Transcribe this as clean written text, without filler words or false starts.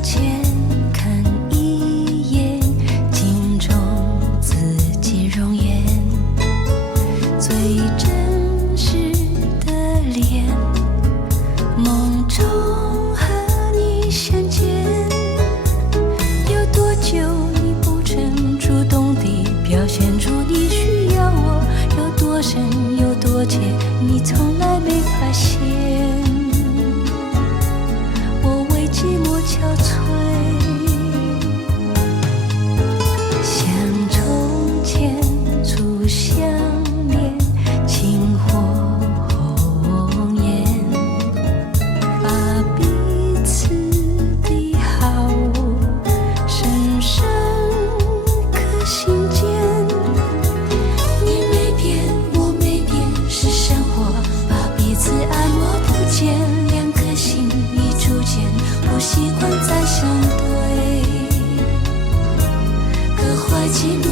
前看一眼镜中自己容颜，最真实的脸，梦中和你相见，有多久你不曾主动地表现出你需要我，有多深有多浅，你从来没发现，我为寂寞憔悴，像从前初相恋，情火红颜，把彼此的好深深刻心间。你没变，我没变，是生活把彼此按摩不见，两颗心已逐渐不习惯再相对，各怀寂寞。